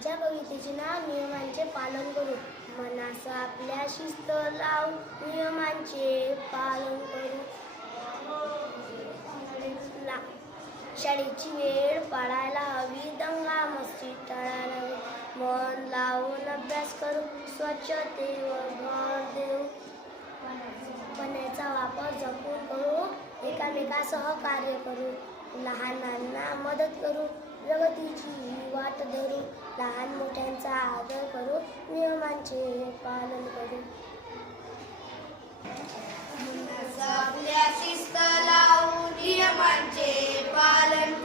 माझ्या कवितेचे नाव नियमांचे पालन करू. मनास आपल्या शिस्त लावून नियमांचे पालन करू. शाळेची वेळ पाळायला हवी, दंगा मस्ती टाळायला हवी. मन लावून अभ्यास करू, स्वच्छतेवर भर देऊ. पाण्याचा वापर जपून करू, एकामेकासह कार्य करू. लहानांना मदत करू, प्रगतीची वाट धरू. लहान मोठ्यांचा आदर करू, नियमांचे पालन करू. आपल्या शिस्त लावून नियमांचे पालन